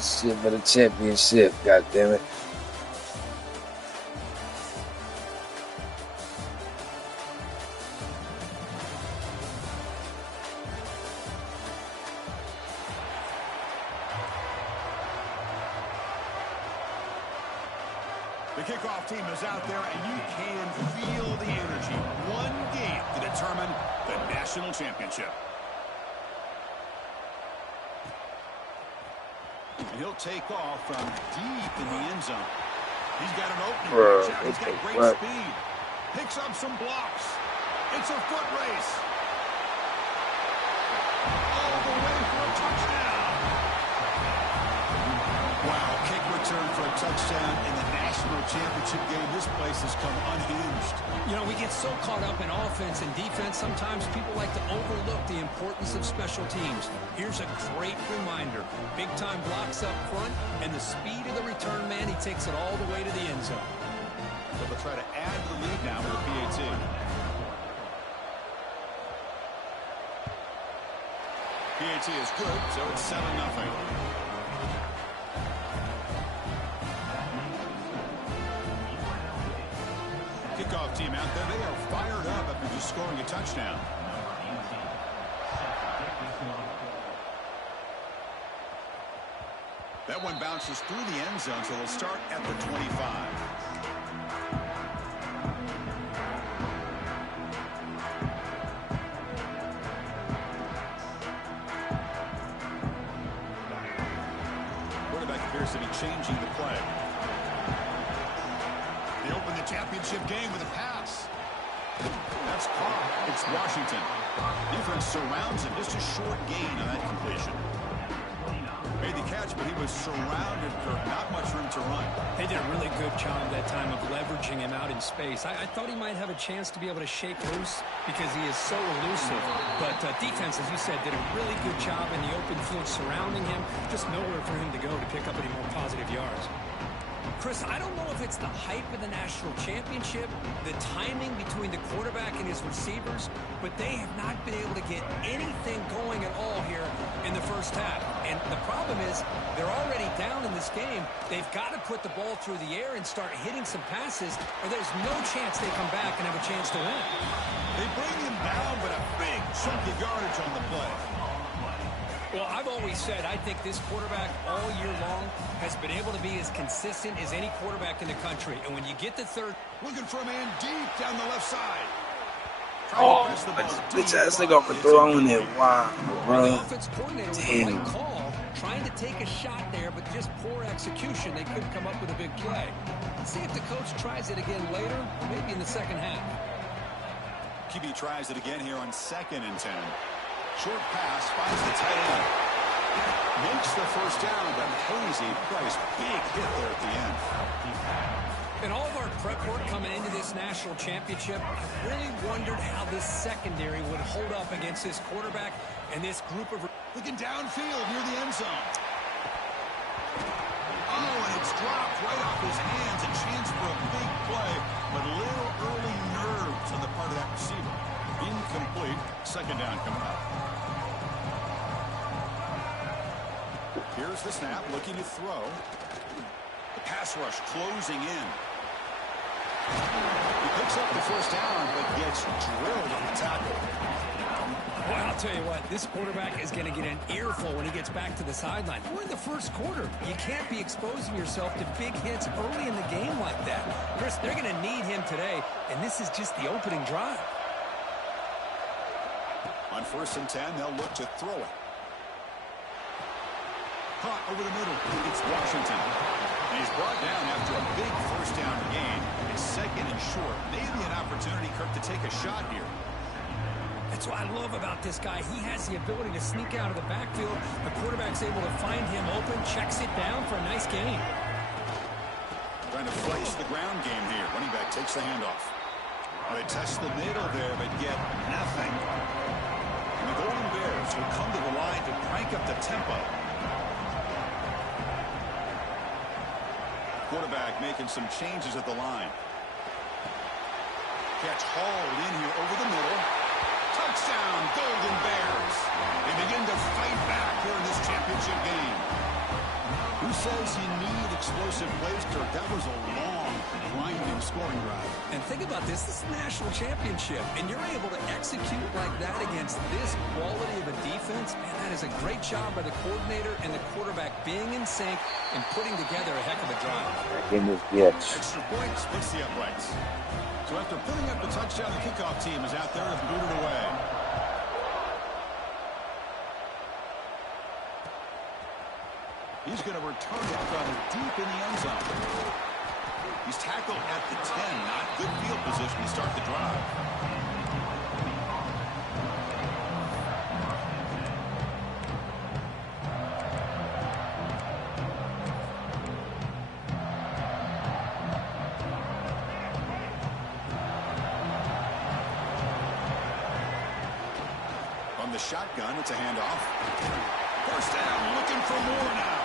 shit for the championship, goddammit. The kickoff team is out there, and you can feel the energy. One game to determine the national championship. And he'll take off from deep in the end zone. He's got an opening. He's got great speed. Picks up some blocks. It's a foot race. All the way for a touchdown. Wow, kick return for a touchdown in the national championship game. This place has come unhinged. You know, we get so caught up in offense and defense, sometimes people like to overlook the importance of special teams. Here's a great reminder. Big-time blocks up front, and the speed of the return man, he takes it all the way to the end zone. So they'll try to add to the lead now with a PAT. PAT is good, so it's 7-0. Kickoff team out there, they are fired up after just scoring a touchdown. That one bounces through the end zone, so they'll start at the 25. Quarterback appears to be changing the play. They open the championship game with a pass. That's caught. It's Washington. Defense surrounds him. Just a short gain on that completion. Made the catch, but he was surrounded for not much room to run. They did a really good job that time of leveraging him out in space. I thought he might have a chance to be able to shake loose because he is so elusive. But defense, as you said, did a really good job in the open field surrounding him. Just nowhere for him to go to pick up any more positive yards. Chris, I don't know if it's the hype of the national championship, the timing between the quarterback and his receivers, but they have not been able to get anything going at all here in the first half. And the problem is they're already down in this game. They've got to put the ball through the air and start hitting some passes, or there's no chance they come back and have a chance to win. They bring him down, but a big chunk of yardage on the play. Well, I've always said I think this quarterback all year long has been able to be as consistent as any quarterback in the country. And when you get the third... Looking for a man deep down the left side. Oh, bitch ass nigga off the throne there. Wow, bro. The offense coordinator with the right call, trying to take a shot there, but just poor execution. They couldn't come up with a big play. Let's see if the coach tries it again later, or maybe in the second half. QB tries it again here on 2nd and 10. Short pass, finds the tight end. Makes the first down, but Posey Price, big hit there at the end. In all of our prep work coming into this national championship, I really wondered how this secondary would hold up against this quarterback and this group of... Looking downfield near the end zone. Oh, and it's dropped right off his hands. A chance for a big play, but a little early nerves on the part of that receiver. Incomplete. 2nd down coming up. Here's the snap, looking to throw. The pass rush closing in. He picks up the first down, but gets drilled on the tackle. Well, I'll tell you what, this quarterback is going to get an earful when he gets back to the sideline. We're in the first quarter. You can't be exposing yourself to big hits early in the game like that. Chris, they're going to need him today, and this is just the opening drive. On 1st and 10, they'll look to throw it. Caught over the middle. It's Washington. And he's brought down after a big first down gain. It's 2nd and short. Maybe an opportunity, Kirk, to take a shot here. That's what I love about this guy. He has the ability to sneak out of the backfield. The quarterback's able to find him open, checks it down for a nice gain. Trying to flex the ground game here. Running back takes the handoff. Well, they test the middle there, but get nothing. And the Golden Bears will come to the line to crank up the tempo. Quarterback making some changes at the line. Catch hauled in here over the middle. Touchdown, Golden Bears. They begin to fight back here in this championship game. Who says you need explosive plays, Kirk? That was a long, grinding scoring drive. And think about this. This is a national championship, and you're able to execute like that against this quality of a defense. Man, that is a great job by the coordinator and the quarterback being in sync and putting together a heck of a drive. Extra point splits the uprights. So after putting up the touchdown, the kickoff team is out there to boot it away. He's going to return it from deep in the end zone. He's tackled at the 10. Not good field position to start the drive. From the shotgun, it's a handoff. First down, looking for more now.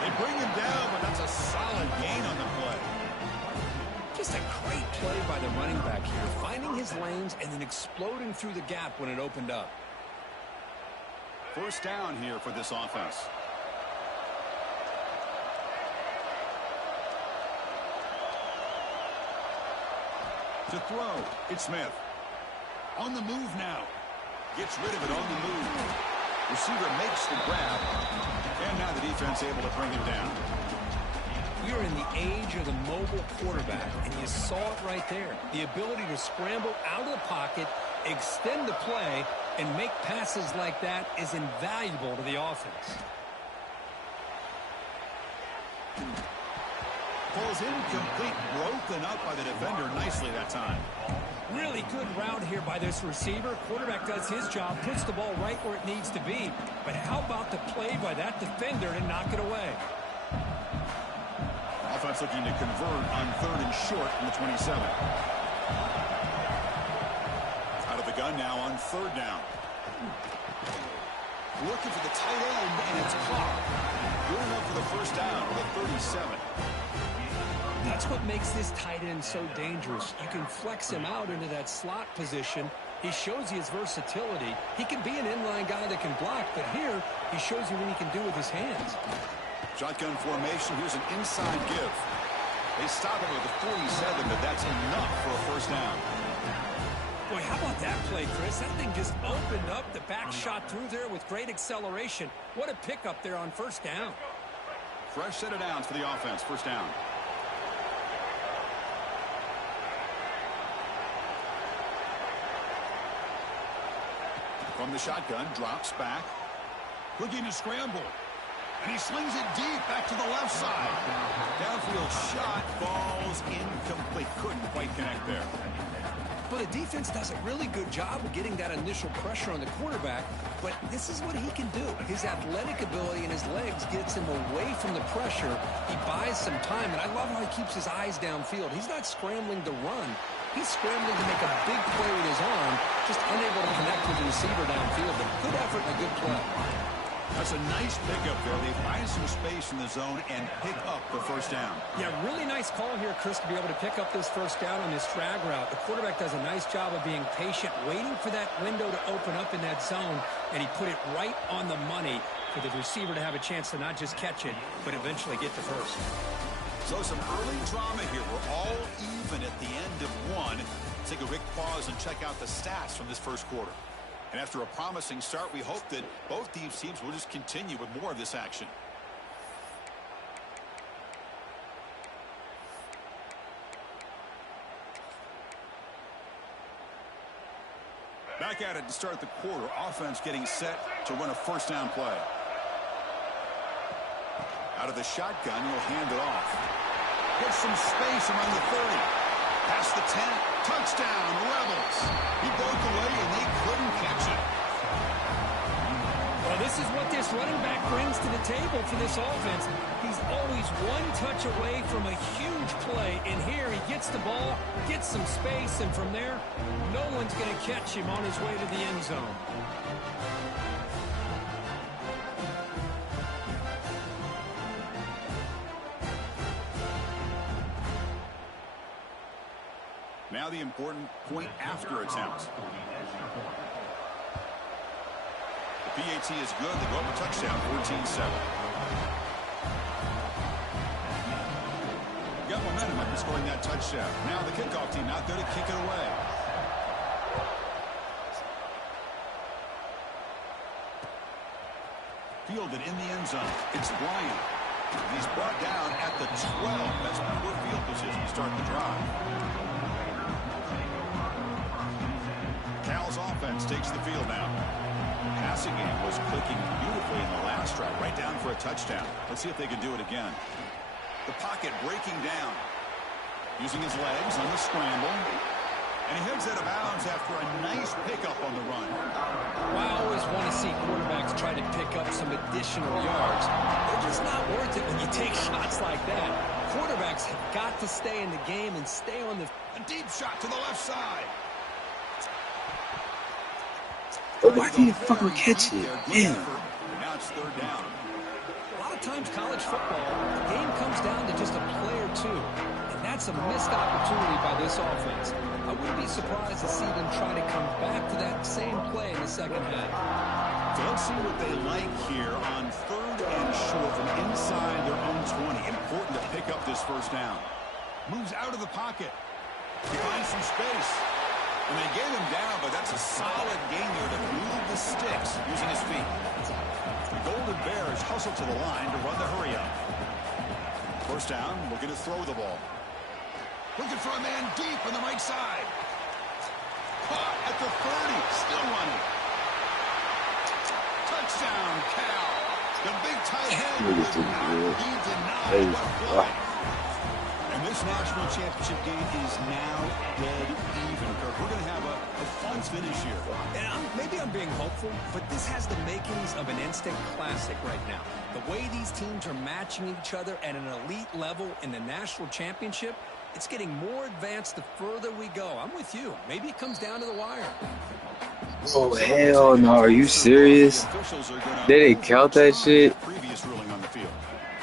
They bring him down, but that's a solid gain on the play. Just a great play by the running back here, finding his lanes and then exploding through the gap when it opened up. First down here for this offense. To throw, it's Smith. On the move now. Gets rid of it on the move. Receiver makes the grab. And now the defense able to bring him down. We are in the age of the mobile quarterback, and you saw it right there. The ability to scramble out of the pocket, extend the play, and make passes like that is invaluable to the offense. Falls incomplete, broken up by the defender nicely that time. Really good route here by this receiver. Quarterback does his job, puts the ball right where it needs to be. But how about the play by that defender to knock it away? Offense looking to convert on 3rd and short from the 27. Out of the gun now on 3rd down. Looking for the tight end, and it's caught. Good enough for the first down with a 37. That's what makes this tight end so dangerous. You can flex him out into that slot position. He shows you his versatility. He can be an inline guy that can block, but here he shows you what he can do with his hands. Shotgun formation. Here's an inside give. They stop him with the 47, but that's enough for a first down. Boy, how about that play, Chris? That thing just opened up. The back shot through there with great acceleration. What a pickup there on first down. Fresh set of downs for the offense. First down. From the shotgun, drops back. Looking to scramble. And he slings it deep back to the left side. Downfield shot falls incomplete. Couldn't quite connect there. Well, the defense does a really good job of getting that initial pressure on the quarterback, but this is what he can do. His athletic ability and his legs gets him away from the pressure. He buys some time, and I love how he keeps his eyes downfield. He's not scrambling to run. He's scrambling to make a big play with his arm, just unable to connect with the receiver downfield. But good effort and a good play. That's a nice pickup there. They find some space in the zone and pick up the first down. Yeah, really nice call here, Chris, to be able to pick up this first down on this drag route. The quarterback does a nice job of being patient, waiting for that window to open up in that zone, and he put it right on the money for the receiver to have a chance to not just catch it, but eventually get the first. So some early drama here. We're all even at the end of one. Take a quick pause and check out the stats from this first quarter. And after a promising start, we hope that both these teams will just continue with more of this action. Back at it to start the quarter. Offense getting set to run a first down play. Out of the shotgun, he'll hand it off. Gets some space among the 30. Past the 10. Touchdown, Rebels. He broke away and they couldn't catch it. Well, this is what this running back brings to the table for this offense. He's always one touch away from a huge play. And here he gets the ball, gets some space, and from there, no one's going to catch him on his way to the end zone. Now the important point after attempt. The PAT is good. They go up a touchdown, 14-7. They've got momentum after scoring that touchdown. Now the kickoff team out there to kick it away. Fielded in the end zone. It's Bryant. He's brought down at the 12. That's poor field position to start the drive. Cal's offense takes the field now. Passing game was clicking beautifully in the last drive, right down for a touchdown. Let's see if they can do it again. The pocket breaking down. Using his legs on the scramble. And he heads out of bounds after a nice pickup on the run. Well, I always want to see quarterbacks try to pick up some additional yards. They're just not worth it when you take shots like that. Quarterbacks have got to stay in the game and stay on the... A deep shot to the left side. Oh, why didn't you fucking catch it? Man. Now it's third down. A lot of times college football, the game comes down to just a play or two. And that's a missed opportunity by this offense. I wouldn't be surprised to see them try to come back to that same play in the second half. So let's see what they like here on third and short from inside their own 20. Important to pick up this first down. Moves out of the pocket. He finds some space. And they get him down, but that's a solid gain there to move the sticks using his feet. The Golden Bears hustle to the line to run the hurry-up. First down, looking to throw the ball. Looking for a man deep on the right side. Caught at the 30, still running. Touchdown, Cal. The big tight end will not be denied. What a play. And this national championship game is now dead even, Kirk. We're going to have a fun finish here. And maybe I'm being hopeful, but this has the makings of an instant classic right now. The way these teams are matching each other at an elite level in the national championship, it's getting more advanced the further we go. I'm with you. Maybe it comes down to the wire. Oh, hell no. Are you serious? They didn't count that shit?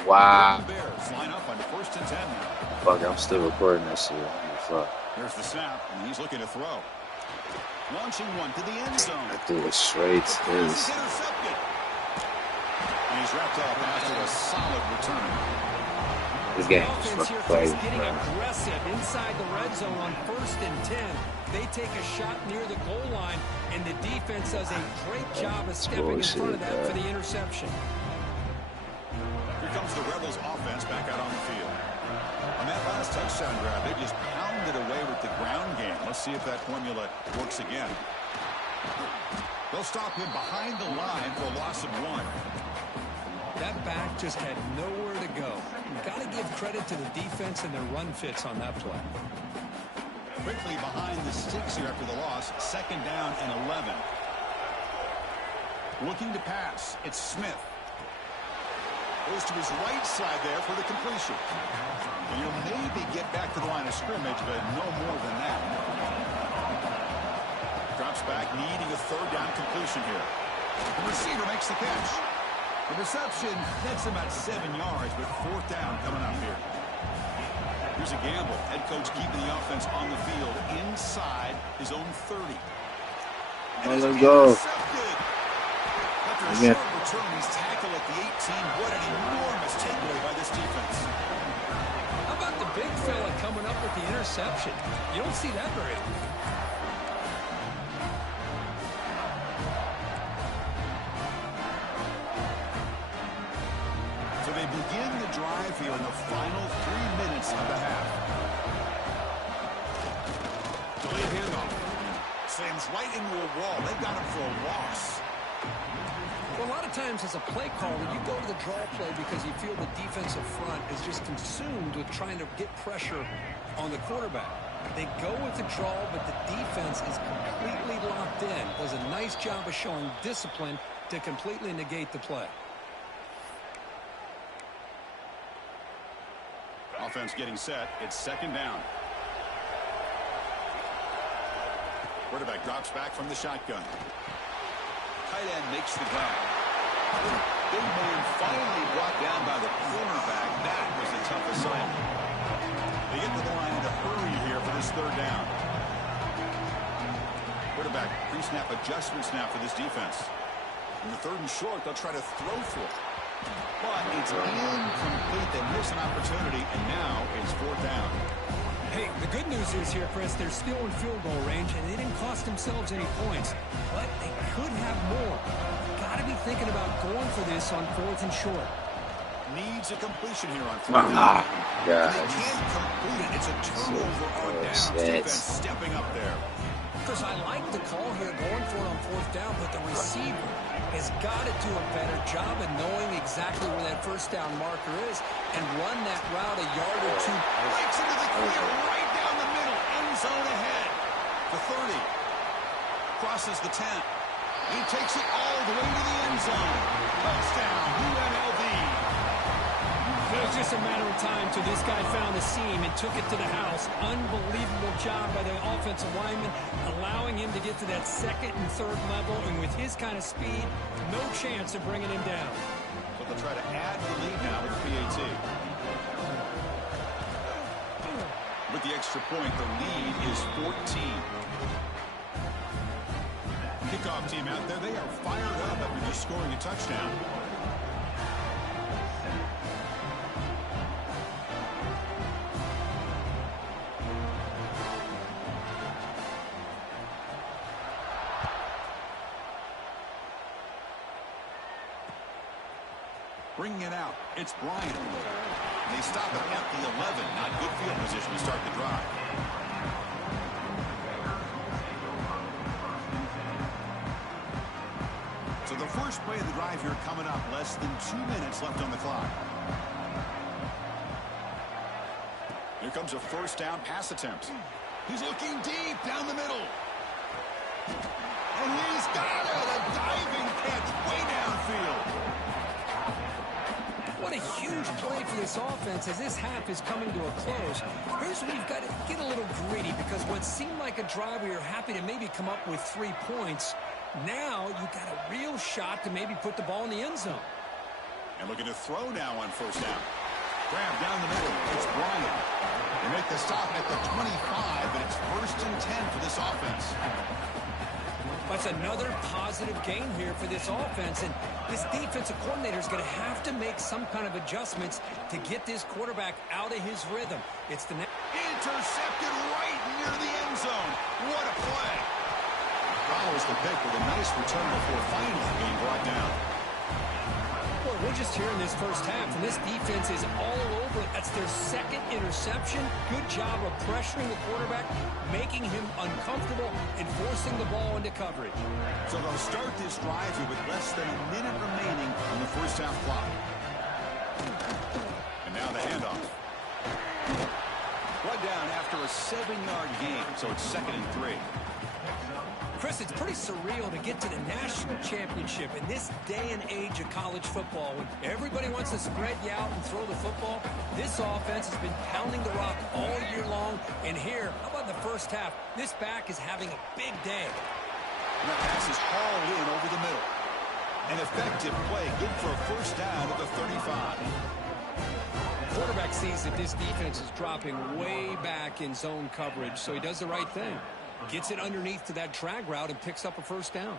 Wow. Fuck, I'm still recording that shit. Fuck. There's the snap, and he's looking to throw. Launching one to the end zone. I threw it straight to his. And he's wrapped up after a solid return. This game is fucking crazy, getting bro. aggressive inside the red zone on 1st and 10. They take a shot near the goal line, and the defense does a great job of stepping in front of that for the interception. Here comes the Rebels offense back out on the field. On that last touchdown drive, they just pounded away with the ground game. Let's see if that formula works again. They'll stop him behind the line for a loss of 1. That back just had nowhere to go. You've got to give credit to the defense and their run fits on that play. Quickly behind the sticks here after the loss. 2nd down and 11. Looking to pass. It's Smith. Goes to his right side there for the completion. And he'll maybe get back to the line of scrimmage, but no more than that. Drops back, needing a 3rd down completion here. The receiver makes the catch. The reception nets him at 7 yards, but 4th down coming up here. Here's a gamble. Head coach keeping the offense on the field inside his own 30. Oh, let's go. After a short return, he's tackled at the 18. What an enormous takeaway by this defense. How about the big fella coming up with the interception? You don't see that very often. So they begin the drive here in the final 3 minutes of the half. Delayed handoff. Slams right into a wall. They got him for a loss. Well, a lot of times as a play caller, you go to the draw play because you feel the defensive front is just consumed with trying to get pressure on the quarterback. They go with the draw, but the defense is completely locked in. Does a nice job of showing discipline to completely negate the play. Offense getting set. It's 2nd down. Quarterback drops back from the shotgun. Tight end makes the grab. Big man finally brought down by the cornerback. That was a tough assignment. They get to the line in a hurry here for this 3rd down. Quarterback pre-snap adjustment snap for this defense. In the 3rd and short, they'll try to throw for it. But it's incomplete. They miss an opportunity, and now it's 4th down. Hey, the good news is here, Chris, they're still in field goal range, and they didn't cost themselves any points. But they could have more. Got to be thinking about going for this on 4th and short. Needs a completion here on 4th down. God. They can't complete it. It's a turnover on downs. Defense stepping up there. Chris, I like the call here, going for it on 4th down, but the receiver has got to do a better job of knowing exactly where that 1st down marker is and run that route a yard or two. Breaks into the clear right down the middle. End zone ahead. The 30. Crosses the 10. He takes it all the way to the end zone. Touchdown, UNLV. It was just a matter of time till this guy found a seam and took it to the house. Unbelievable job by the offensive lineman, allowing him to get to that 2nd and 3rd level, and with his kind of speed, no chance of bringing him down. So they'll try to add to the lead now with the PAT. With the extra point, the lead is 14. Kickoff team out there, they are fired up after just scoring a touchdown. Bringing it out, it's Bryant. They stop it at the 11. Not good field position to start the drive. So the first play of the drive here coming up. Less than 2 minutes left on the clock. Here comes a 1st down pass attempt. He's looking deep down the middle. And he's got it. A diving catch way downfield. What a huge play for this offense as this half is coming to a close. Here's where you've got to get a little greedy, because what seemed like a drive where you're happy to maybe come up with 3 points, now you've got a real shot to maybe put the ball in the end zone. And looking to throw now on 1st down. Grab down the middle. It's Bryant. They make the stop at the 25, but it's 1st and 10 for this offense. That's another positive game here for this offense, and this defensive coordinator is going to have to make some kind of adjustments to get this quarterback out of his rhythm. It's the intercepted right near the end zone. What a play. Follows the pick with a nice return before finally being brought down. Well, we're just here in this first half, and this defense is all over it. That's their 2nd interception. Good job of pressuring the quarterback, making him uncomfortable, and forcing the ball into coverage. So they'll start this drive here with less than a minute remaining on the first half clock. And now the handoff. Brought down after a 7-yard gain, so it's 2nd and 3. Chris, it's pretty surreal to get to the national championship in this day and age of college football when everybody wants to spread you out and throw the football. This offense has been pounding the rock all year long, and here, how about the first half? This back is having a big day. And that pass is hauled in over the middle. An effective play, good for a 1st down at the 35. Quarterback sees that this defense is dropping way back in zone coverage, so he does the right thing. Gets it underneath to that drag route and picks up a 1st down.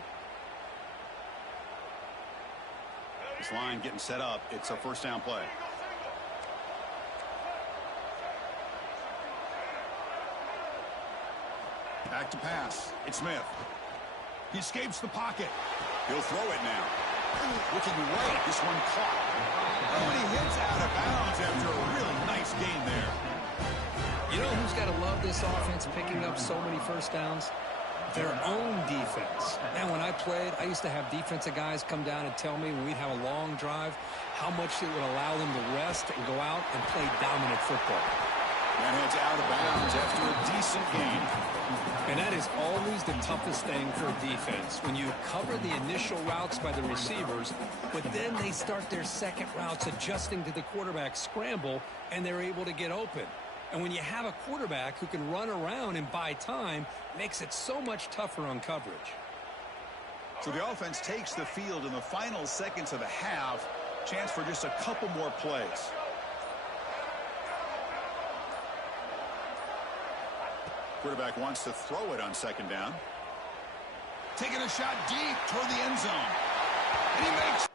This line getting set up. It's a 1st down play. Back to pass. It's Smith. He escapes the pocket. He'll throw it now. Looking right. This one caught. Oh, and he hits out of bounds after a really nice gain there. You know who's got to love this offense picking up so many 1st downs? Their own defense. Man, when I played, I used to have defensive guys come down and tell me when we'd have a long drive how much it would allow them to rest and go out and play dominant football. That heads out of bounds after a decent gain. And that is always the toughest thing for a defense, when you cover the initial routes by the receivers, but then they start their second routes adjusting to the quarterback scramble, and they're able to get open. And when you have a quarterback who can run around and buy time, it makes it so much tougher on coverage. So the offense takes the field in the final seconds of the half. Chance for just a couple more plays. Quarterback wants to throw it on 2nd down. Taking a shot deep toward the end zone. And he makes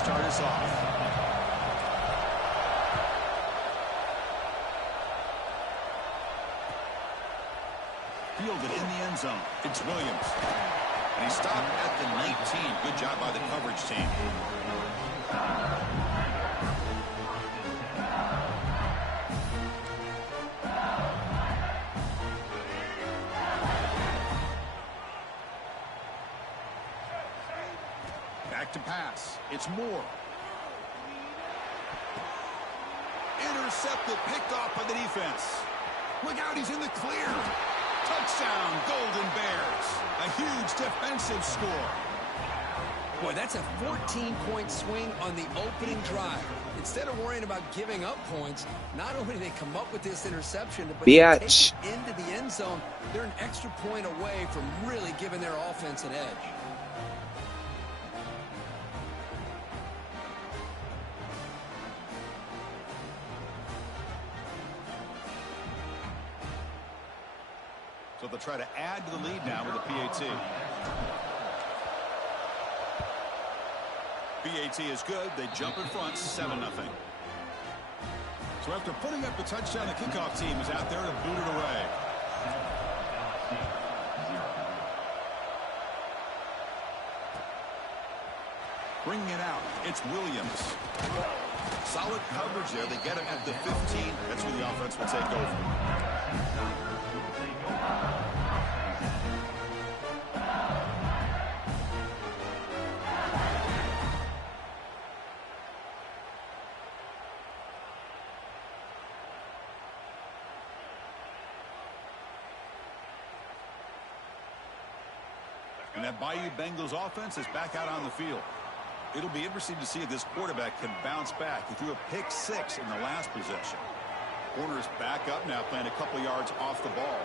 start us off. Fielded in the end zone. It's Williams. And he stopped at the 19. Good job by the coverage team. Back to pass. It's Moore. Intercepted, picked off by the defense. Look out, he's in the clear. Touchdown, Golden Bears. A huge defensive score. Boy, that's a 14-point swing on the opening drive. Instead of worrying about giving up points, not only do they come up with this interception, but they take it into the end zone. They're an extra point away from really giving their offense an edge. So they'll try to add to the lead now with a PAT. PAT is good. They jump in front, 7-0. So after putting up the touchdown, the kickoff team is out there to boot it away. Bringing it out, it's Williams. Solid coverage there. They get him at the 15. That's where the offense will take over. And that Bayou Bengals offense is back out on the field. It'll be interesting to see if this quarterback can bounce back. He threw a pick-6 in the last possession. Corner's back up now, playing a couple yards off the ball.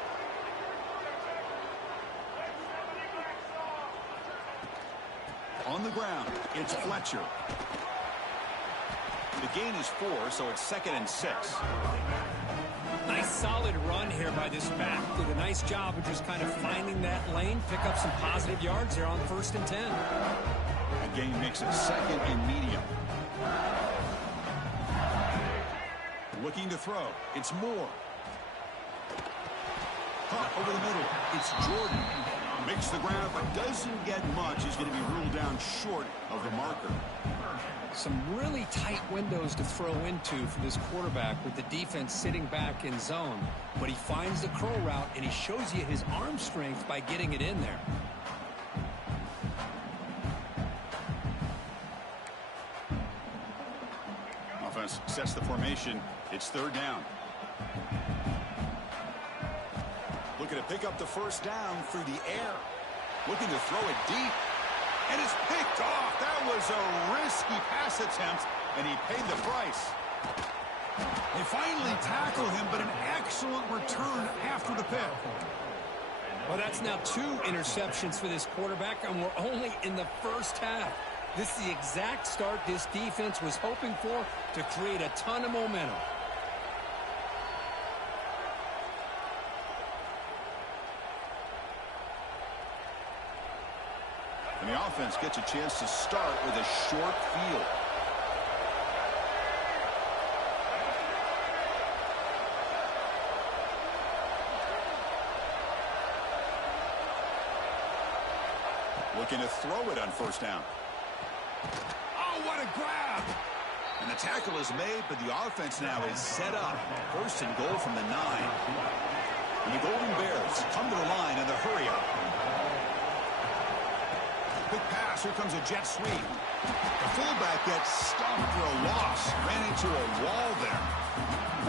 On the ground, it's Fletcher. The gain is 4, so it's 2nd and 6. Nice solid run here by this back. Did a nice job of just kind of finding that lane, pick up some positive yards there on 1st and 10. The gain makes it 2nd and medium. Looking to throw. It's Moore. Caught over the middle. It's Jordan. Makes the ground, but doesn't get much. He's going to be ruled down short of the marker. Some really tight windows to throw into for this quarterback with the defense sitting back in zone. But he finds the curl route, and he shows you his arm strength by getting it in there. Offense sets the formation. It's 3rd down. Looking to pick up the 1st down through the air. Looking to throw it deep. And it's picked off. That was a risky pass attempt, and he paid the price. They finally tackle him, but an excellent return after the pick. Well, that's now 2 interceptions for this quarterback, and we're only in the 1st half. This is the exact start this defense was hoping for to create a ton of momentum. And the offense gets a chance to start with a short field. Looking to throw it on 1st down. Oh, what a grab! And the tackle is made, but the offense now is set up. 1st and goal from the 9. And the Golden Bears come to the line in the hurry-up. Big pass. Here comes a jet sweep. The fullback gets stuffed for a loss. Ran into a wall there.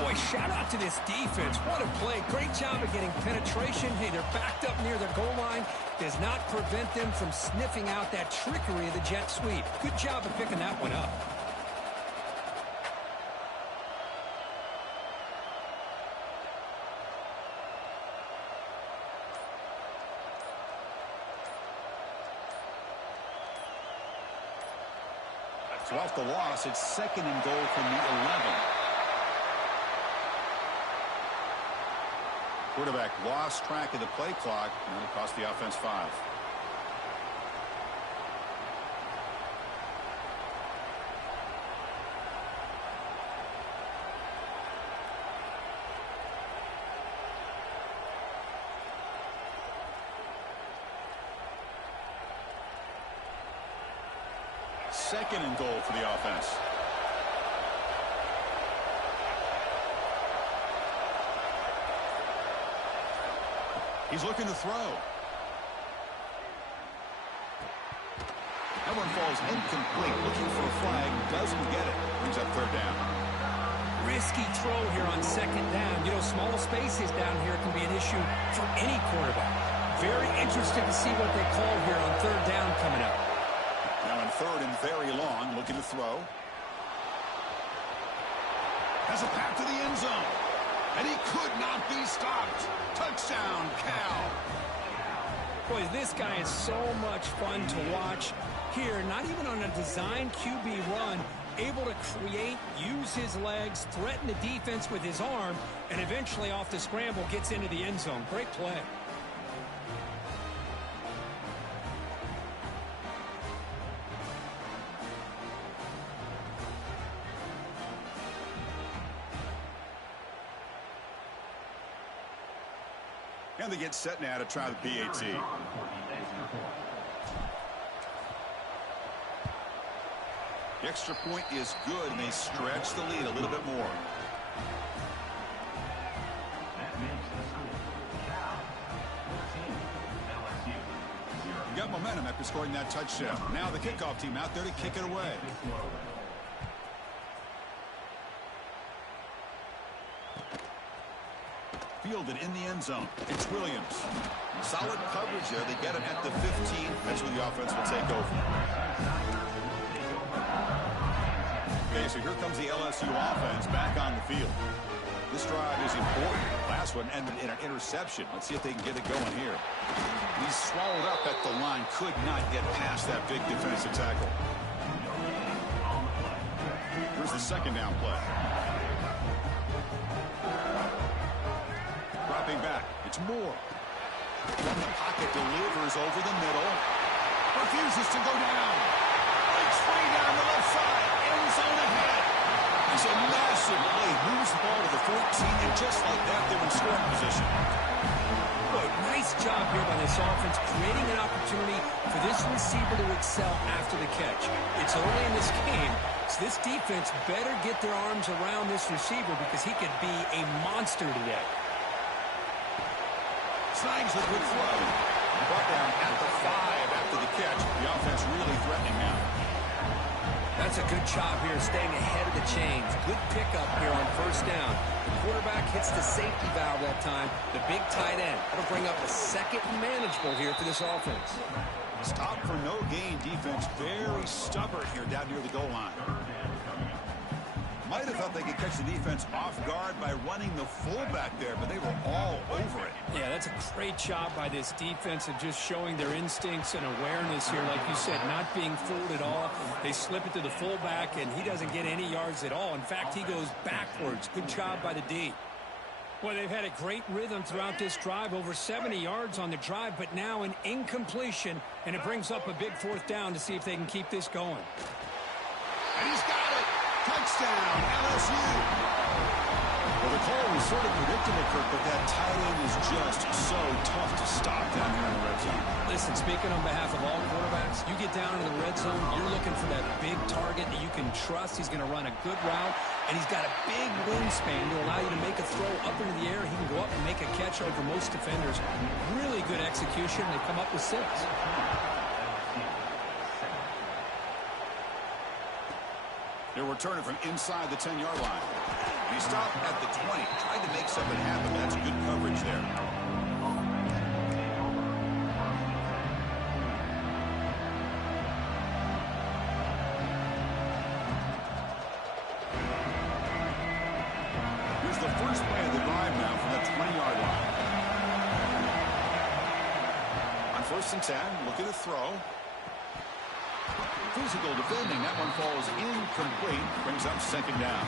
Boy, shout out to this defense. What a play. Great job of getting penetration. Hey, they're backed up near their goal line. Does not prevent them from sniffing out that trickery of the jet sweep. Good job of picking that one up. So off the loss, it's 2nd and goal from the 11. Quarterback lost track of the play clock, and it cost the offense 5. second and goal for the offense. He's looking to throw. That one falls incomplete. Looking for a flag. Doesn't get it. Brings up third down. Risky throw here on second down. You know, small spaces down here can be an issue for any quarterback. Very interested to see what they call here on third down coming up. Now in third and very long. Looking to throw. Has a path to the end zone. And he could not be stopped. Touchdown, Cal. Boy, this guy is so much fun to watch here. Not even on a design QB run, able to create, use his legs, threaten the defense with his arm, and eventually off the scramble gets into the end zone. Great play. And they get set now to try the PAT. The extra point is good, and they stretch the lead a little bit more. You got momentum after scoring that touchdown. Now the kickoff team out there to kick it away. Fielded in the end zone. It's Williams. Solid coverage there. They get him at the 15. That's where the offense will take over. Okay, so here comes the LSU offense back on the field. This drive is important. Last one ended in an interception. Let's see if they can get it going here. He's swallowed up at the line. Could not get past that big defensive tackle. Here's the second down play. Dropping back. It's Moore. From the pocket, delivers over the middle. Refuses to go down. Breaks free down the left side. End zone ahead. He's a massive play. Moves the ball to the 14, and just like that, they're in scoring position. Boy, nice job here by this offense, creating an opportunity for this receiver to excel after the catch. It's early in this game, so this defense better get their arms around this receiver because he could be a monster today. Snags with a good throw. Brought down at the 5 after the catch. The offense really threatening now. That's a good job here, staying ahead of the chains. Good pickup here on first down. The quarterback hits the safety valve that time. The big tight end. That'll bring up a second manageable here for this offense. Stop for no gain defense. Very stubborn here down near the goal line. Might have thought they could catch the defense off guard by running the fullback there, but they were all over it. Yeah, that's a great job by this defense of just showing their instincts and awareness here. Like you said, not being fooled at all. They slip it to the fullback, and he doesn't get any yards at all. In fact, he goes backwards. Good job by the D. Well, they've had a great rhythm throughout this drive, over 70 yards on the drive, but now an incompletion, and it brings up a big fourth down to see if they can keep this going. And he's got it. Touchdown, LSU. Well, the call was sort of predictable, Kirk, but that tight end is just so tough to stop down here in the red zone. Listen, speaking on behalf of all quarterbacks, you get down in the red zone, you're looking for that big target that you can trust. He's going to run a good route, and he's got a big wingspan to allow you to make a throw up into the air. He can go up and make a catch over most defenders. Really good execution. They come up with 6. They're returning from inside the 10-yard line. He stopped at the 20. Tried to make something happen. That's good coverage there. Here's the first play of the drive now from the 20-yard line. On 1st and 10, looking to throw. Physical defending. That one falls incomplete. Brings up second down.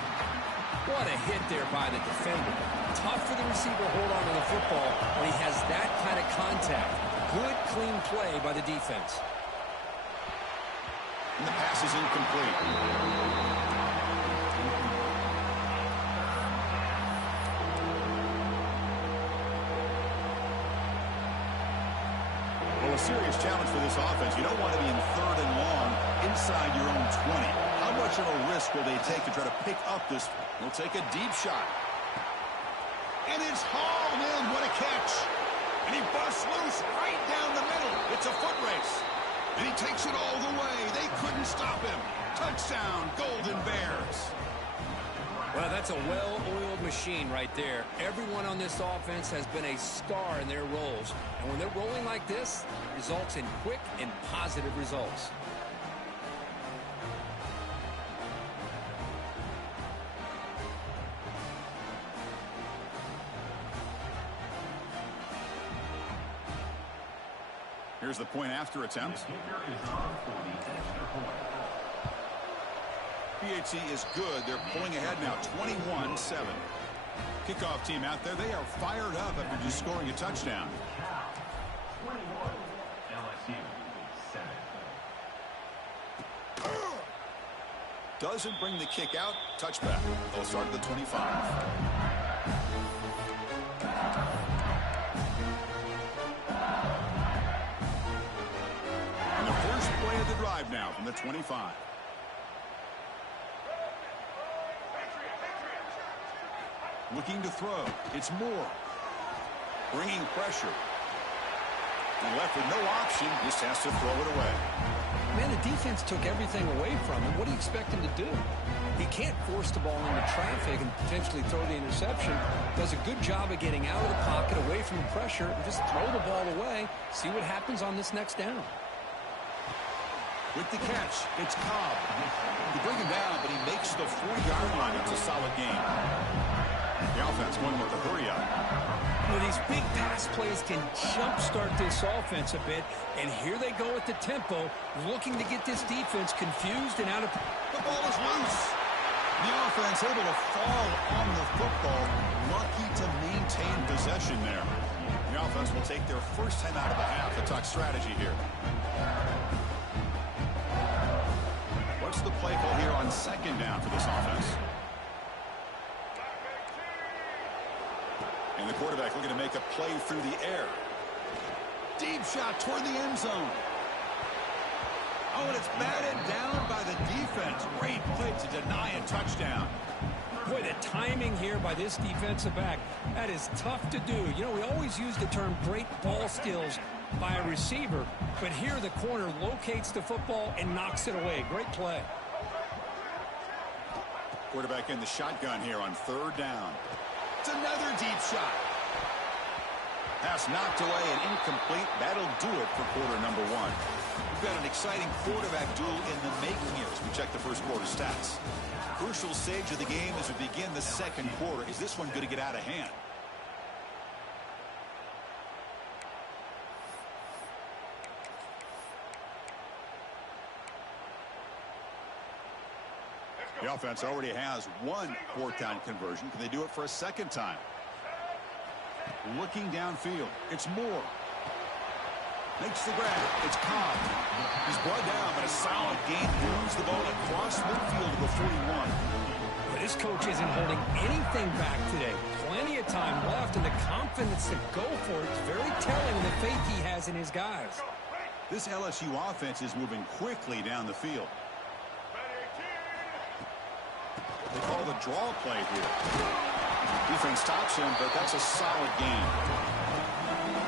What a hit there by the defender. Tough for the receiver to hold on to the football when he has that kind of contact. Good, clean play by the defense. And the pass is incomplete. Well, a serious challenge for this offense. You don't want to be in 3rd and long inside your own 20. How much of a risk will they take to try to pick up this? We'll take a deep shot. And it's hauled in. What a catch. And he busts loose right down the middle. It's a foot race. And he takes it all the way. They couldn't stop him. Touchdown, Golden Bears. Well, that's a well-oiled machine right there. Everyone on this offense has been a star in their roles. And when they're rolling like this, it results in quick and positive results. Here's the point after attempt. PAT is good. They're pulling ahead now, 21-7. Kickoff team out there. They are fired up after just scoring a touchdown. Doesn't bring the kick out. Touchback. They'll start at the 25. And the first play of the drive now from the 25. Looking to throw. It's Moore. Bringing pressure. And left with no option. Just has to throw it away. Man, the defense took everything away from him. What do you expect him to do? He can't force the ball into traffic and potentially throw the interception. Does a good job of getting out of the pocket, away from the pressure, and just throw the ball away. See what happens on this next down. With the catch, it's Cobb. You bring him down, but he makes the 40-yard line. It's a solid game. The offense going with the hurry up. Well, these big pass plays can jumpstart this offense a bit, and here they go at the tempo, looking to get this defense confused and out of... The ball is loose. The offense able to fall on the football, lucky to maintain possession there. The offense will take their first time out of the half to talk strategy here. What's the play call here on second down for this offense? And the quarterback looking to make a play through the air. Deep shot toward the end zone. Oh, and it's batted down by the defense. Great play to deny a touchdown. Boy, the timing here by this defensive back, that is tough to do. You know, we always use the term great ball skills by a receiver, but here the corner locates the football and knocks it away. Great play. Quarterback in the shotgun here on third down. It's another deep shot. Pass knocked away and incomplete. That'll do it for quarter number one. We've got an exciting quarterback duel in the making here as we check the first quarter stats. Crucial stage of the game as we begin the second quarter. Is this one going to get out of hand? The offense already has one fourth down conversion. Can they do it for a second time? Looking downfield. It's Moore. Makes the grab. It's Cobb. He's brought down, but a solid gain moves the ball across midfield to the 41. But this coach isn't holding anything back today. Plenty of time left, and the confidence to go for it is very telling of the faith he has in his guys. This LSU offense is moving quickly down the field. They call the draw play here. Defense stops him, but that's a solid game.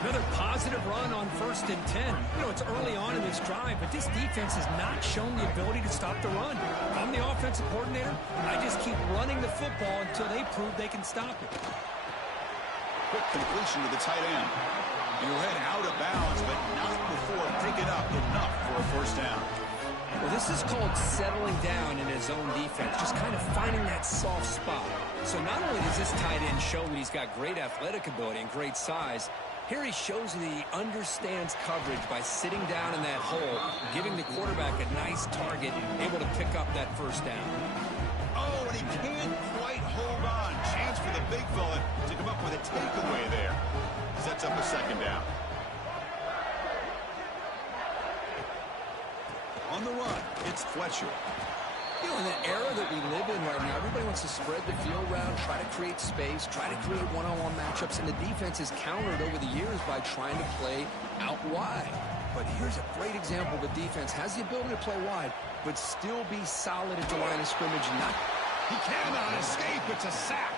Another positive run on 1st and 10. You know, it's early on in this drive, but this defense has not shown the ability to stop the run. If I'm the offensive coordinator, I just keep running the football until they prove they can stop it. Quick completion to the tight end. He'll head out of bounds, but not before picking up enough for a first down. Well, this is called settling down in his own defense, just kind of finding that soft spot. So not only does this tight end show that he's got great athletic ability and great size, here he shows that he understands coverage by sitting down in that hole, giving the quarterback a nice target, able to pick up that first down. Oh, and he can't quite hold on. Chance for the big fella to come up with a takeaway there. Sets up a second down. On the run, it's Fletcher. You know, in the era that we live in right now, everybody wants to spread the field around, try to create space, try to create one-on-one matchups, and the defense is countered over the years by trying to play out wide. But here's a great example. The defense has the ability to play wide, but still be solid at the line of scrimmage. He cannot escape. It's a sack.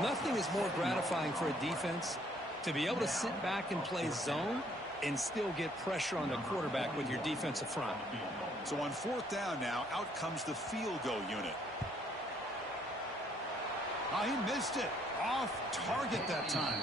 Nothing is more gratifying for a defense to be able to sit back and play zone and still get pressure on the quarterback with your defensive front. So on 4th down now, out comes the field goal unit. He missed it. Off target that time.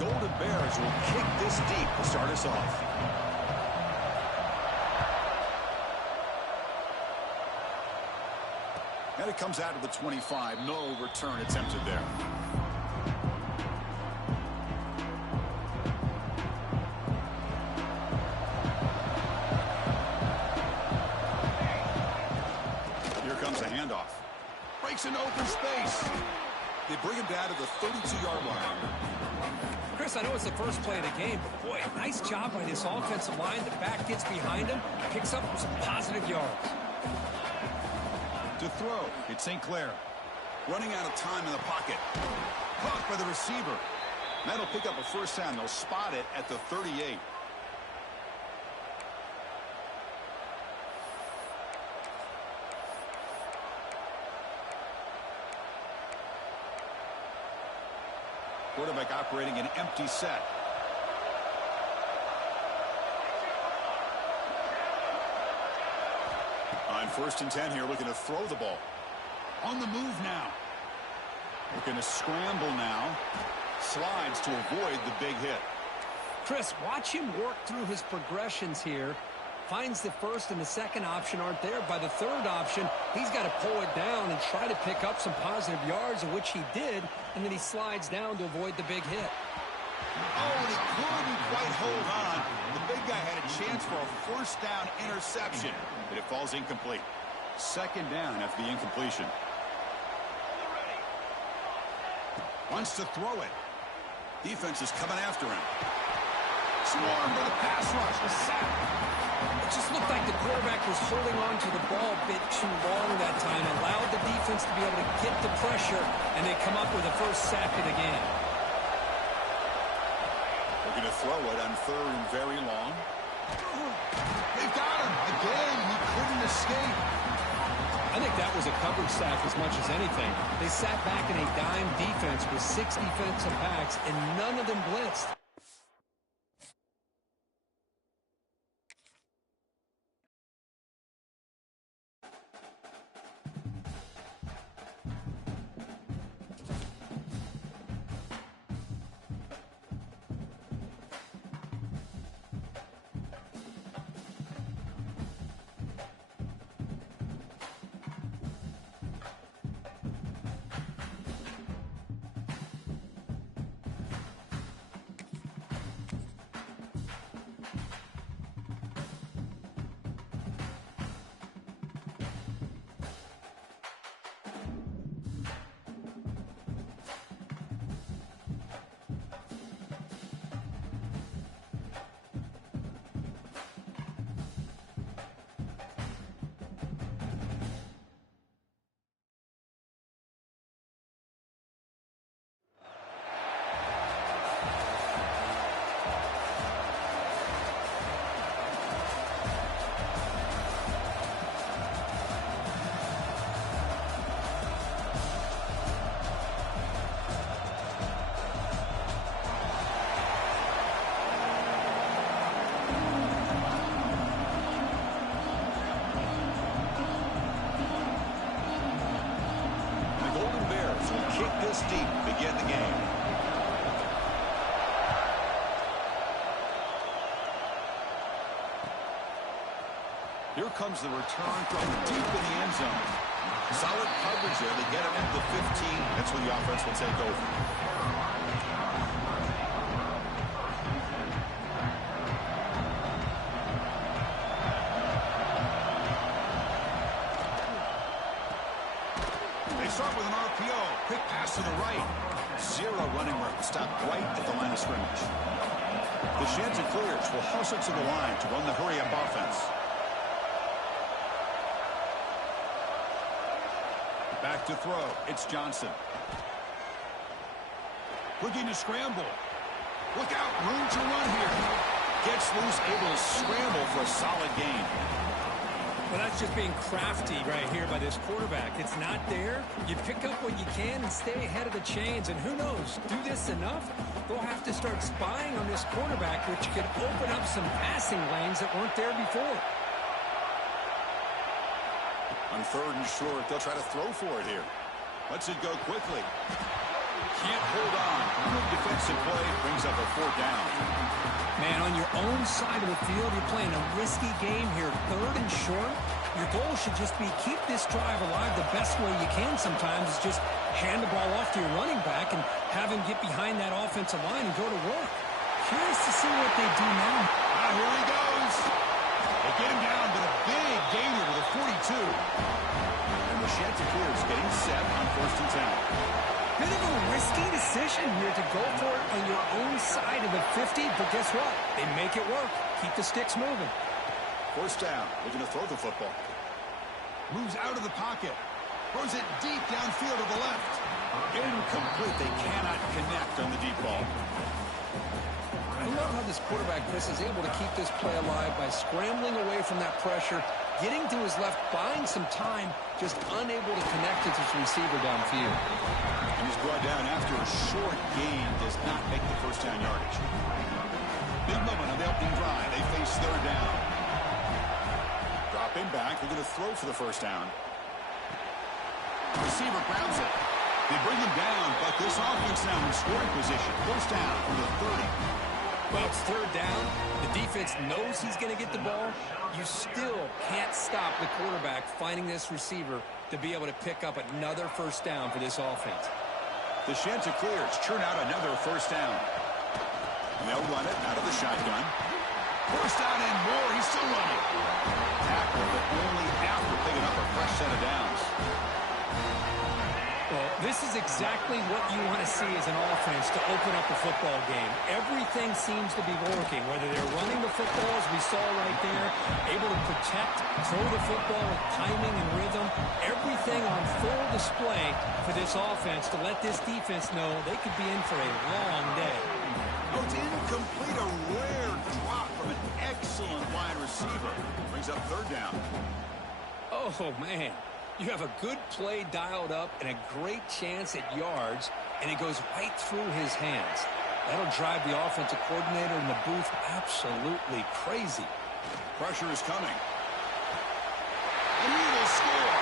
Golden Bears will kick this deep to start us off. And it comes out of the 25. No return attempted there. Here comes a handoff. Breaks into open space. They bring him down to the 32-yard line. Chris, I know it's the first play of the game, but boy, nice job by this offensive line. The back gets behind him, picks up some positive yards. To throw, it's St. Clair. Running out of time in the pocket. Caught by the receiver. That'll pick up a first down. They'll spot it at the 38. Quarterback operating an empty set. On 1st and 10 here, looking to throw the ball. On the move now. Looking to scramble now. Slides to avoid the big hit. Chris, watch him work through his progressions here. Finds the first and the second option aren't there. By the third option, he's got to pull it down and try to pick up some positive yards, of which he did, and then he slides down to avoid the big hit. Oh, and he couldn't quite hold on. The big guy had a chance for a first down interception, but it falls incomplete. 2nd down after the incompletion. Wants to throw it. Defense is coming after him. Swarmed by the pass rush. A sack. It just looked like the quarterback was holding on to the ball a bit too long that time, allowed the defense to be able to get the pressure, and they come up with the first sack of the game. They're going to throw it on 3rd and very long. They've got him. Again, he couldn't escape. I think that was a coverage sack as much as anything. They sat back in a dime defense with 6 defensive backs, and none of them blitzed. Here comes the return from deep in the end zone. Solid coverage there. They get him into the 15. That's when the offense will take over. They start with an RPO. Quick pass to the right. Zero running room. Stopped right at the line of scrimmage. The Chanticleers will hustle to the line to run the hurry-up offense. Back to throw. It's Johnson. Looking to scramble. Look out. Room to run here. Gets loose, able to scramble for a solid gain. Well, that's just being crafty right here by this quarterback. It's not there. You pick up what you can and stay ahead of the chains. And who knows, do this enough, they'll have to start spying on this quarterback, which could open up some passing lanes that weren't there before. On third and short, they'll try to throw for it here. Lets it go quickly. Can't hold on. Good defensive play brings up a fourth down. Man, on your own side of the field, you're playing a risky game here. Third and short, your goal should just be keep this drive alive the best way you can sometimes is just hand the ball off to your running back and have him get behind that offensive line and go to work. Curious to see what they do now. Here he goes. They get him down, but a big gainer to the 42. And the Chanticleers getting set on 1st and 10. Bit of a risky decision here to go for it on your own side of the 50, but guess what? They make it work. Keep the sticks moving. 1st down. They're going to throw the football. Moves out of the pocket. Throws it deep downfield to the left. Incomplete. They cannot connect on the deep ball. I love how this quarterback, Chris, is able to keep this play alive by scrambling away from that pressure, getting to his left, buying some time, just unable to connect with his receiver downfield. And he's brought down after a short gain, does not make the 1st down yardage. Big moment on the opening drive. They face 3rd down. Drop him back. They're going to throw for the 1st down. Receiver grabs it. They bring him down, but this offense now in scoring position. 1st down from the 30. Well, it's 3rd down. The defense knows he's going to get the ball. You still can't stop the quarterback finding this receiver to be able to pick up another 1st down for this offense. The Chanticleers churn out another 1st down. And they'll run it out of the shotgun. 1st down and more. He's still running. Tackle, but only after picking up a fresh set of downs. Well, this is exactly what you want to see as an offense to open up a football game. Everything seems to be working, whether they're running the football, as we saw right there, able to protect, throw the football with timing and rhythm, everything on full display for this offense to let this defense know they could be in for a long day. Oh, it's incomplete, a rare drop from an excellent wide receiver. Brings up 3rd down. Oh, man. You have a good play dialed up and a great chance at yards, and it goes right through his hands. That'll drive the offensive coordinator in the booth absolutely crazy. Pressure is coming. And he will score.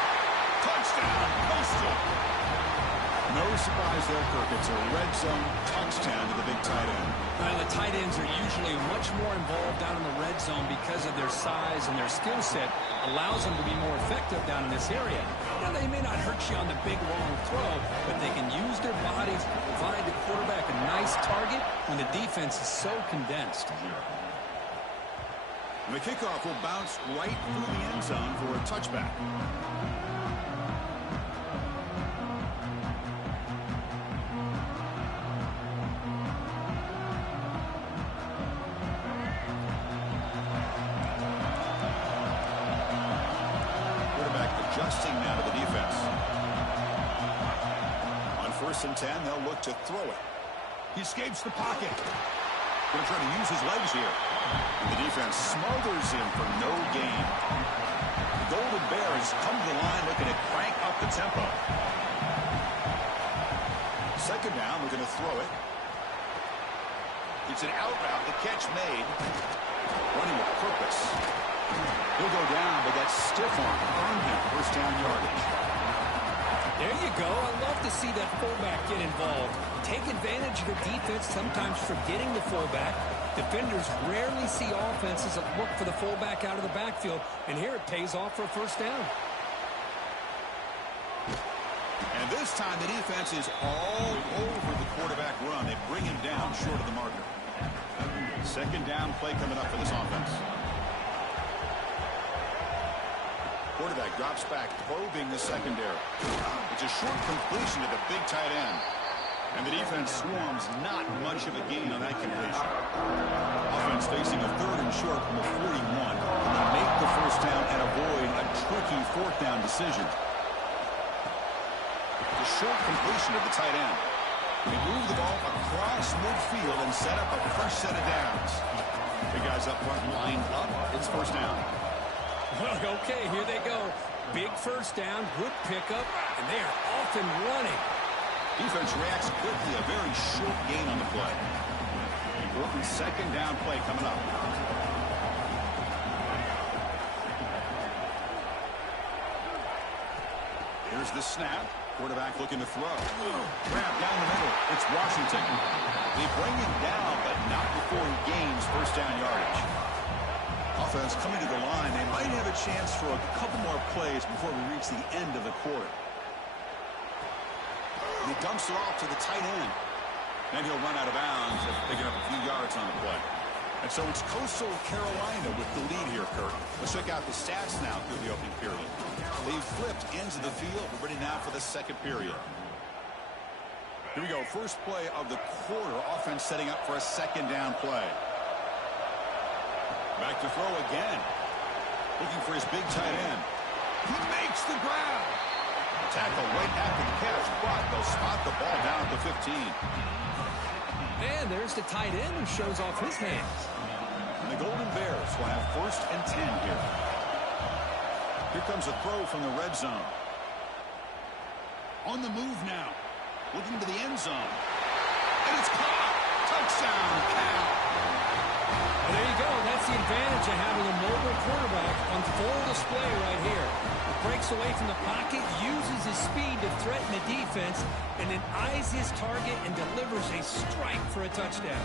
Touchdown, Coastal. No surprise there, Kirk. It's a red zone touchdown to the big tight end. Well, the tight ends are usually much more involved down in the red zone because of their size and their skill set allows them to be more effective down in this area. Now, they may not hurt you on the big, long throw, but they can use their bodies to provide the quarterback a nice target when the defense is so condensed. And the kickoff will bounce right through the end zone for a touchback. Adjusting now to the defense. On 1st and 10, they'll look to throw it. He escapes the pocket. Going to try to use his legs here. And the defense smothers him for no gain. The Golden Bears come to the line looking to crank up the tempo. 2nd down, we're going to throw it. It's an out route, the catch made. Running with purpose. He'll go down, but that stiff arm earned him 1st down yardage. There you go. I love to see that fullback get involved. Take advantage of the defense, sometimes forgetting the fullback. Defenders rarely see offenses that look for the fullback out of the backfield, and here it pays off for a first down. And this time the defense is all over the quarterback run. They bring him down short of the marker. Second down play coming up for this offense. Quarterback drops back, probing the secondary. It's a short completion to the big tight end. And the defense swarms not much of a gain on that completion. Offense facing a third and short from the 41. And they make the first down and avoid a tricky fourth down decision. The short completion of the tight end. They move the ball across midfield and set up a fresh set of downs. The guys up front lined up. It's first down. Well, okay, here they go. Big first down, good pickup, and they are off and running. Defense reacts quickly. A very short gain on the play. Important second down play coming up. Here's the snap. Quarterback looking to throw. Grab down the middle. It's Washington. They bring him down, but not before he gains first down yardage. Offense coming to the line. They might have a chance for a couple more plays before we reach the end of the quarter. He dumps it off to the tight end. Then he'll run out of bounds after picking up a few yards on the play. And so it's Coastal Carolina with the lead here, Kirk. Let's check out the stats now through the opening period. They've flipped ends of the field. We're ready now for the second period. Here we go. First play of the quarter. Offense setting up for a second down play. Back to throw again. Looking for his big tight end. He makes the grab. Tackle right after the catch, but they'll spot the ball down at the 15. And there's the tight end who shows off his hands. And the Golden Bears will have first and 10 here. Here comes a throw from the red zone. On the move now. Looking to the end zone. And it's caught. Touchdown, Cal. Well, there you go. That's the advantage of having a mobile quarterback on full display right here. He breaks away from the pocket, uses his speed to threaten the defense, and then eyes his target and delivers a strike for a touchdown.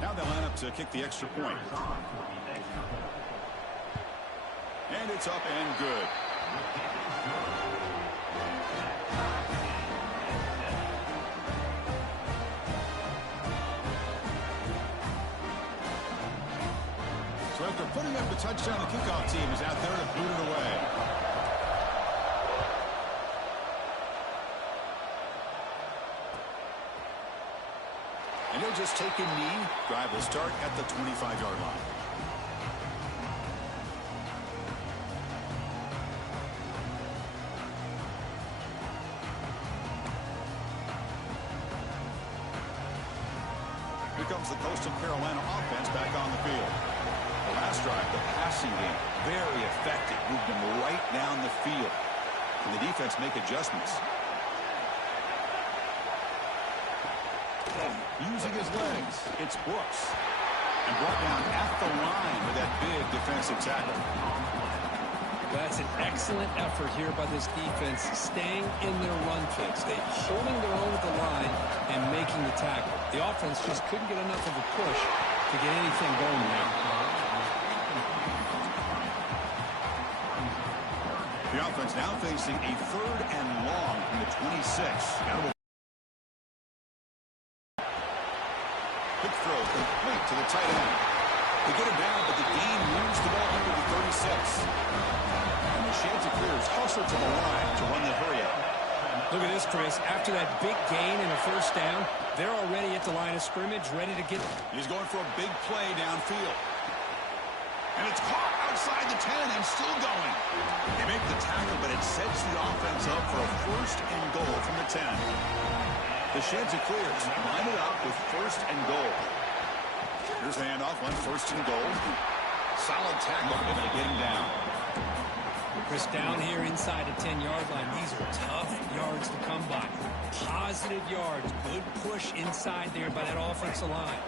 Now they line up to kick the extra point. And it's up and good. So after putting up the touchdown, the kickoff team is out there to boot it away. And he'll just take a knee. Drive will start at the 25-yard line. Here comes the Coastal Carolina offense back on the field. The last drive, the passing game, very effective. Moved them right down the field. Can the defense make adjustments? Using his legs, it's Brooks. And brought down at the line with that big defensive tackle. That's an excellent effort here by this defense, staying in their run fix. They're holding their own with the line and making the tackle. The offense just couldn't get enough of a push to get anything going there. The offense now facing a third and long from the 26. Quick throw complete to the tight end. They get him down, but the gain moves the ball under the 36. And the Chanticleers hustle to the line to run the hurry up. Look at this, Chris. After that big gain and a first down, they're already at the line of scrimmage, ready to get... He's going for a big play downfield. And it's caught outside the 10 and still going. They make the tackle, but it sets the offense up for a first and goal from the 10. The Chanticleers line it up with first and goal. Here's the handoff on first and goal. Solid tackle. They're going to get him down. Chris, down here inside the 10-yard line, these are tough yards to come by. Positive yards. Good push inside there by that offensive line.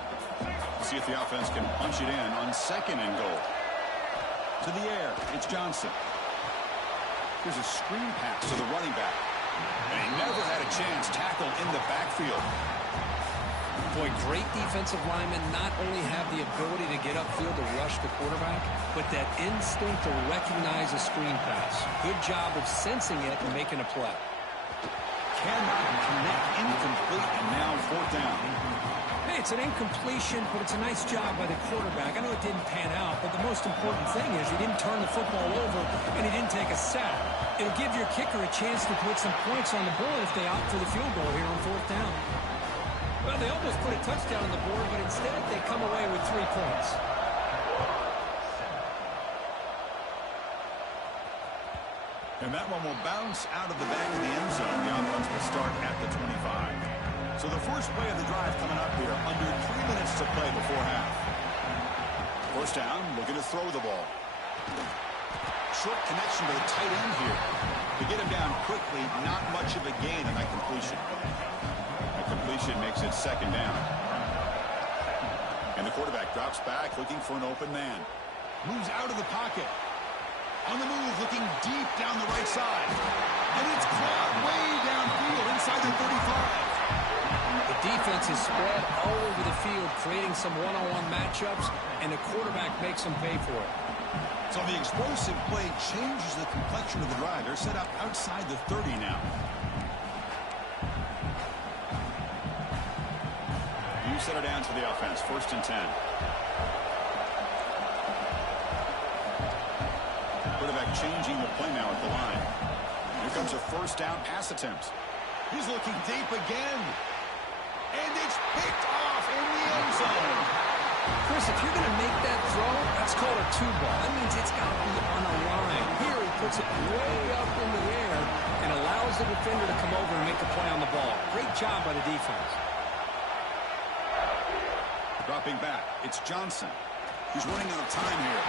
See if the offense can punch it in on second and goal. To the air, it's Johnson. Here's a screen pass to the running back. And he never had a chance tackled in the backfield. Boy, great defensive linemen not only have the ability to get upfield to rush the quarterback, but that instinct to recognize a screen pass. Good job of sensing it and making a play. Cannot connect, incomplete, and now 4th down. Hey, it's an incompletion, but it's a nice job by the quarterback. I know it didn't pan out, but the most important thing is he didn't turn the football over and he didn't take a sack. It'll give your kicker a chance to put some points on the board if they opt for the field goal here on 4th down. Well, they almost put a touchdown on the board, but instead they come away with 3 points. And that one will bounce out of the back of the end zone. The offense will start at the 25. So the first play of the drive coming up here, under 3 minutes to play before half. 1st down, looking to throw the ball. Short connection to the tight end here. To get him down quickly, not much of a gain on that completion. That completion makes it 2nd down. And the quarterback drops back, looking for an open man. Moves out of the pocket. On the move, looking deep down the right side. And it's caught way downfield inside the 35. The defense is spread all over the field, creating some one-on-one matchups, and the quarterback makes them pay for it. So the explosive play changes the complexion of the drive. They're set up outside the 30 now. You set it down to the offense. 1st and 10. Quarterback changing the play now at the line. Here comes a 1st down pass attempt. He's looking deep again. And it's picked off in the end zone. Chris, if you're going to make that throw, that's called a 2-ball. That means it's got to be on a line. Here he puts it way up in the air and allows the defender to come over and make the play on the ball. Great job by the defense. Dropping back, it's Johnson. He's running out of time here.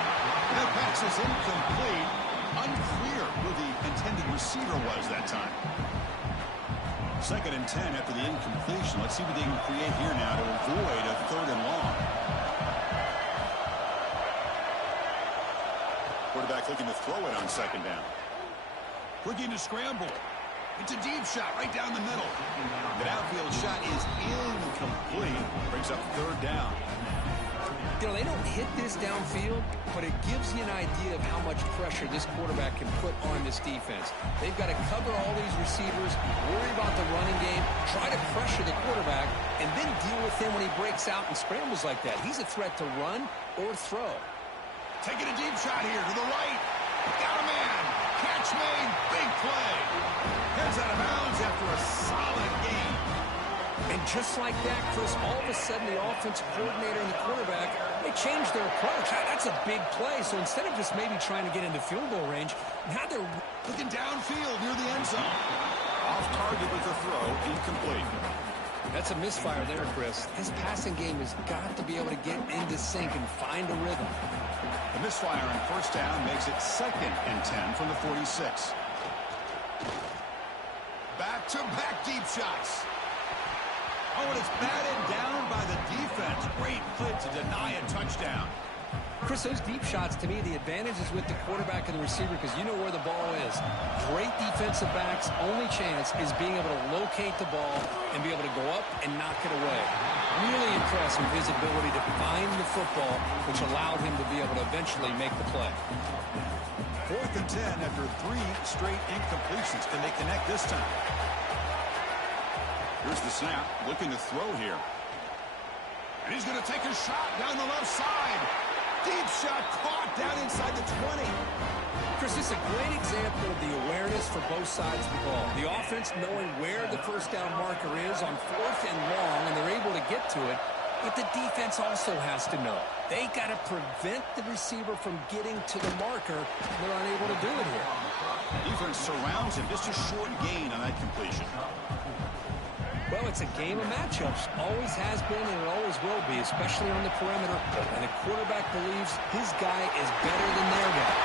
That pass is incomplete. Unclear who the intended receiver was that time. 2nd and 10 after the incompletion. Let's see what they can create here now to avoid a 3rd and long. Quarterback looking to throw it on 2nd down. Looking to scramble. It's a deep shot right down the middle. That outfield shot is incomplete. Brings up 3rd down. You know, they don't hit this downfield, but it gives you an idea of how much pressure this quarterback can put on this defense. They've got to cover all these receivers, worry about the running game, try to pressure the quarterback, and then deal with him when he breaks out and scrambles like that. He's a threat to run or throw. Taking a deep shot here to the right. Got a man. Catch made. Big play. Heads out of bounds after a solid game. And just like that, Chris, all of a sudden the offensive coordinator and the quarterback, they changed their approach. That's a big play. So instead of just maybe trying to get into field goal range, now they're looking downfield near the end zone. Off target with the throw, incomplete. That's a misfire there, Chris. This passing game has got to be able to get into sync and find a rhythm. The misfire on 1st down makes it 2nd and 10 from the 46. Back-to-back deep shots. Oh, and it's batted down by the defense. Great play to deny a touchdown. Chris, those deep shots, to me, the advantage is with the quarterback and the receiver because you know where the ball is. Great defensive backs' only chance is being able to locate the ball and be able to go up and knock it away. Really impressed with his ability to find the football, which allowed him to be able to eventually make the play. 4th and 10 after 3 straight incompletions. Can they connect this time? Here's the snap, looking to throw here. And he's going to take a shot down the left side. Deep shot caught down inside the 20. Chris, this is a great example of the awareness for both sides of the ball. The offense knowing where the 1st down marker is on 4th and long, and they're able to get to it. But the defense also has to know. They got to prevent the receiver from getting to the marker. They're unable to do it here. Defense surrounds him. Just a short gain on that completion. Well, it's a game of matchups. Always has been and it always will be, especially on the perimeter. And the quarterback believes his guy is better than their guy.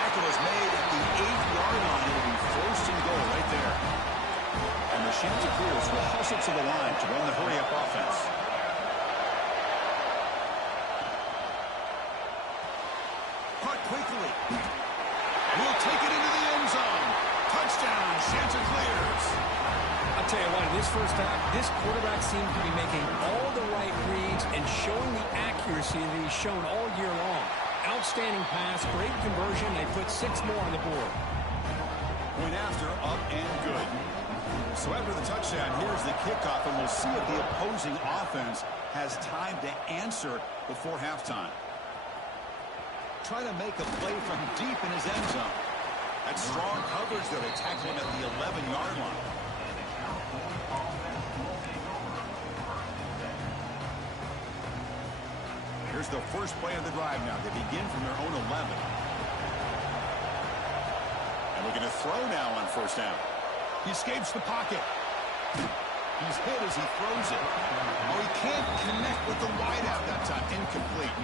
Tackle is made at the 8-yard line. It'll be 1st and goal right there. And the Chanticleers will hustle to the line to run the hurry-up offense. Caught quick Will take it into the end zone. Touchdown, Chanticleers. I'll tell you what, in this first half, this quarterback seems to be making all the right reads and showing the accuracy that he's shown all year long. Outstanding pass, great conversion. They put 6 more on the board. Point after, up and good. So after the touchdown, here's the kickoff, and we'll see if the opposing offense has time to answer before halftime. Try to make a play from deep in his end zone. That's strong coverage, though. They tackle him at the 11-yard line. Here's the first play of the drive now. They begin from their own 11. And we're going to throw now on first down. He escapes the pocket. He's hit as he throws it. Oh, he can't connect with the wideout that time. Incomplete.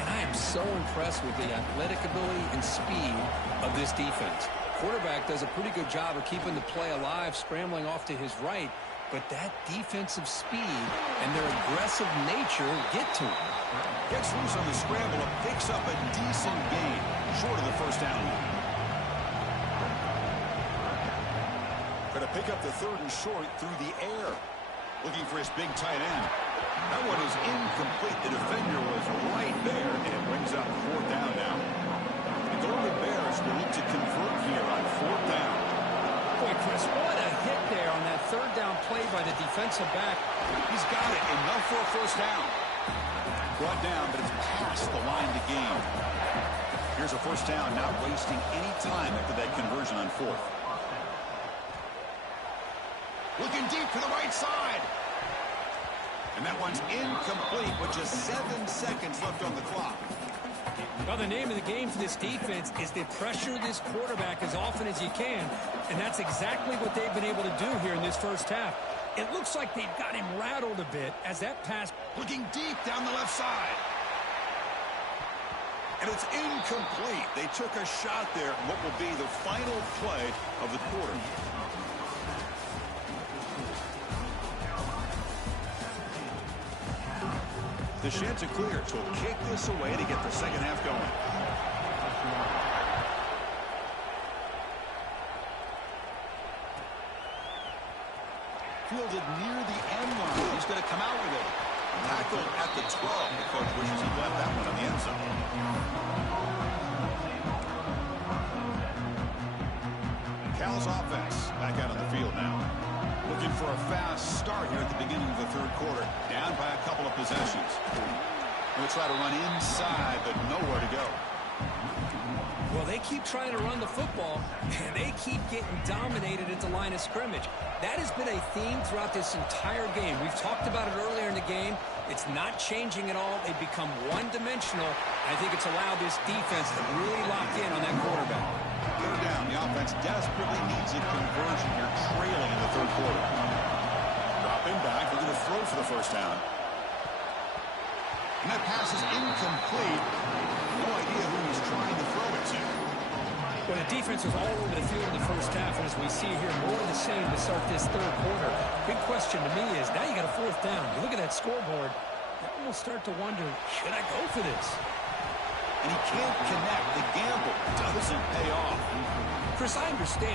And I am so impressed with the athletic ability and speed of this defense. Quarterback does a pretty good job of keeping the play alive, scrambling off to his right. But that defensive speed and their aggressive nature get to him. Gets loose on the scramble and picks up a decent gain, short of the first down. Going to pick up the 3rd and short through the air. Looking for his big tight end. That one is incomplete. The defender was right there, and it brings up 4th down now. The Golden Bears will look to convert here on 4th down. Boy, Chris, what a hit there on that 3rd down play by the defensive back. He's got it. Enough for a first down. Brought down, but it's past the line to gain. Here's a first down, not wasting any time after that conversion on 4th. Looking deep to the right side. And that one's incomplete with just 7 seconds left on the clock. Well, the name of the game for this defense is to pressure this quarterback as often as you can, and that's exactly what they've been able to do here in this first half. It looks like they've got him rattled a bit as that pass. Looking deep down the left side. And it's incomplete. They took a shot there, what will be the final play of the quarter. The Chanticleers will kick this away to get the second half going. Fielded near the end line. He's going to come out with it. Tackled at the 12. The coach wishes he left that one on the end zone. Cal's offense back out on the field now. Looking for a fast start here at the beginning of the 3rd quarter. Down by a couple of possessions. We'll try to run inside, but nowhere to go. Well, they keep trying to run the football, and they keep getting dominated at the line of scrimmage. That has been a theme throughout this entire game. We've talked about it earlier in the game. It's not changing at all. They've become one-dimensional. I think it's allowed this defense to really lock in on that quarterback. Third down. The offense desperately needs a conversion here, trailing in the 3rd quarter. Dropping back. They're going to throw for the first down. And that pass is incomplete. No idea who he's trying to throw it to. Well, the defense was all over the field in the first half, and as we see here, more of the same to start this 3rd quarter. Big question to me is, now you got a 4th down. You look at that scoreboard, you almost start to wonder, should I go for this? And he can't connect. The gamble doesn't pay off. Chris, I understand